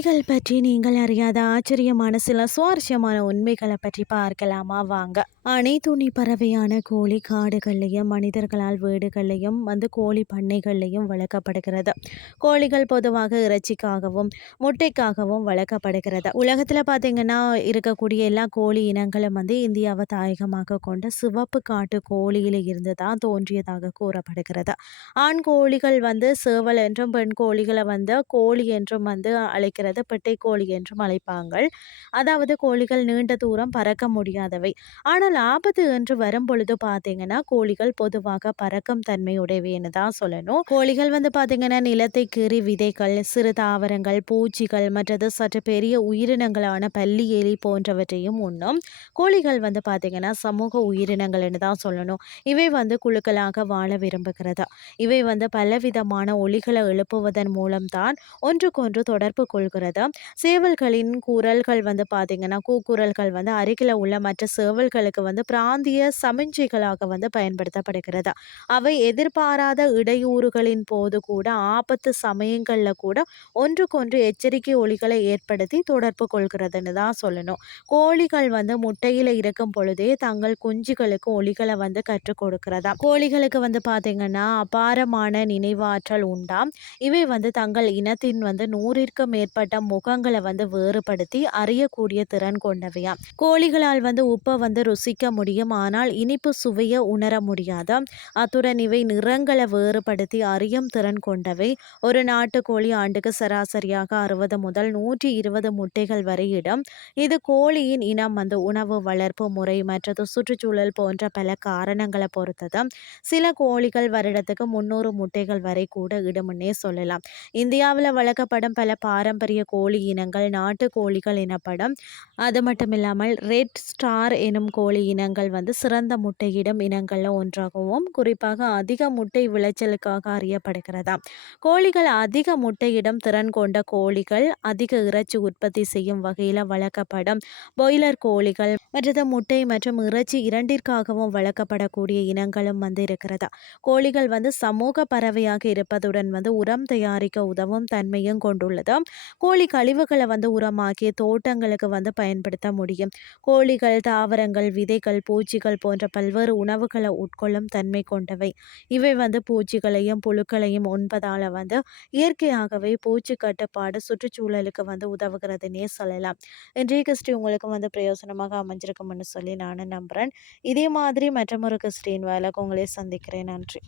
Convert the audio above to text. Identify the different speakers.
Speaker 1: பற்றி நீங்கள் அறியாத ஆச்சரியமான சில சுவாரஸ்யமான உண்மைகளை பற்றி பார்க்கலாமா? வாங்க. அனைத்துணி பறவையான கோழி காடுகள்லையும் மனிதர்களால் வீடுகள்லையும் வந்து கோழி பண்ணைகள்லையும் வளர்க்கப்படுகிறது. கோழிகள் பொதுவாக இறைச்சிக்காகவும் முட்டைக்காகவும் வளர்க்கப்படுகிறது. உலகத்தில் பார்த்தீங்கன்னா இருக்கக்கூடிய எல்லா கோழி இனங்களும் வந்து இந்தியாவை தாயகமாக கொண்ட சிவப்பு காட்டு கோழியில் இருந்து தான் தோன்றியதாக கூறப்படுகிறது. ஆண் கோழிகள் வந்து சேவல் என்றும் பெண் கோழிகளை வந்து கோழி என்றும் வந்து அழைக்கிறது. பெட்டை கோழி என்றும் அழைப்பாங்கள். அதாவது கோழிகள் நீண்ட தூரம் பறக்க முடியாதவை. ஆனால் ஆபத்து என்று வரும் பொழுது பார்த்தீங்கன்னா கோழிகள் பொதுவாக பறக்கும் தன்மையுடையவைன்னு தான் சொல்லணும். கோழிகள் வந்து பார்த்தீங்கன்னா நிலத்தை கீறி விதைகள் சிறு தாவரங்கள் பூச்சிகள் மற்றது சற்று பெரிய உயிரினங்களான பள்ளி எலி போன்றவற்றையும் உண்ணும். கோழிகள் வந்து பார்த்தீங்கன்னா சமூக உயிரினங்கள்னு தான் சொல்லணும். இவை வந்து குழுக்களாக வாழ விரும்புகிறது? இவை வந்து பலவிதமான ஒளிகளை எழுப்புவதன் மூலம்தான் ஒன்றுக்கொன்று தொடர்பு கொள்கிறது சேவல்களின் குரல்கள் வந்து பார்த்தீங்கன்னா கூக்குரல்கள் வந்து அருகில் உள்ள மற்ற சேவல்களுக்கு வந்து பிராந்திய சமிஞ்சைகளாக வந்து பயன்படுத்தப்படுகிறது? அவை எதிர்பாராத இடையூறுகளின் போது கூட ஆபத்து சமயங்களில் கூட ஒன்றுக்கொன்று எச்சரிக்கை ஒலிகளை ஏற்படுத்தி தொடர்பு கொள்கிறதுன்னு தான் சொல்லணும். கோழிகள் வந்து முட்டையில் இருக்கும் பொழுதே தங்கள் குஞ்சுகளுக்கு ஒலிகளை வந்து கற்றுக் கொடுக்கிறதா? கோழிகளுக்கு வந்து பார்த்தீங்கன்னா அபாரமான நினைவாற்றல் உண்டாம் இவை வந்து தங்கள் இனத்தின் வந்து நூறிற்கும் மேற்பட்ட முகங்களை வந்து வேறுபடுத்தி அறியக்கூடிய திறன் கொண்டவையாம் கோழிகளால் வந்து உப்பை வந்து ருசிக்க முடியும். ஆனால் இனிப்பு சுவையை உணர முடியாத? அத்துடன் இவை நிறங்களை வேறுபடுத்தி அறியும் திறன் கொண்டவை. ஒரு நாட்டுக்கோழி ஆண்டுக்கு சராசரியாக அறுபது முதல் நூற்றி இருபது முட்டைகள் வரை இடும். இது கோழியின் இனம் வந்து உணவு வளர்ப்பு முறை மற்றது சுற்றுச்சூழல் போன்ற பல காரணங்களை பொறுத்தது. சில கோழிகள் வருடத்துக்கு முன்னூறு முட்டைகள் வரை கூட இடும்னே சொல்லலாம். இந்தியாவில் வளர்க்கப்படும் பல பாரம்பரிய கோழி இனங்கள் நாட்டு கோழிகள் எனப்படும் அது மட்டும் இல்லாமல் ரெட் ஸ்டார் எனும் கோழி இனங்கள் வந்து சிறந்த முட்டையிடும் இனங்களில் ஒன்றாகவும் குறிப்பாக அதிக முட்டை விளைச்சலுக்காக அறியப்படுகிறதா. கோழிகள் அதிக முட்டையிடும் திறன் கொண்ட கோழிகள் அதிக இறைச்சி உற்பத்தி செய்யும் வகையில் வளர்க்கப்படும் பாய்லர் கோழிகள் மற்றது முட்டை மற்றும் இறைச்சி இரண்டிற்காகவும் வளர்க்கப்படக்கூடிய இனங்களும் வந்து இருக்கிறதா. கோழிகள் வந்து சமூக பறவையாக இருப்பதுடன் வந்து உரம் தயாரிக்க உதவும் தன்மையும் கொண்டுள்ளது கோழி கழிவுகளை வந்து உரமாக்கி தோட்டங்களுக்கு வந்து பயன்படுத்த முடியும். கோழிகள் தாவரங்கள் விதைகள் பூச்சிகள் போன்ற பல்வேறு உணவுகளை உட்கொள்ளும் தன்மை கொண்டவை. இவை வந்து பூச்சிகளையும் புழுக்களையும் உண்பதால் வந்து இயற்கையாகவே பூச்சி கட்டுப்பாடு சுற்றுச்சூழலுக்கு வந்து உதவுகிறதுனே சொல்லலாம். இன்றைய கிறிஸ்டி உங்களுக்கு வந்து பிரயோசனமாக அமைஞ்சிருக்கும்னு சொல்லி நானும் நம்புகிறேன் இதே மாதிரி மற்றமொரு கிறிஸ்டின் வேலைக்கு உங்களை சந்திக்கிறேன். நன்றி.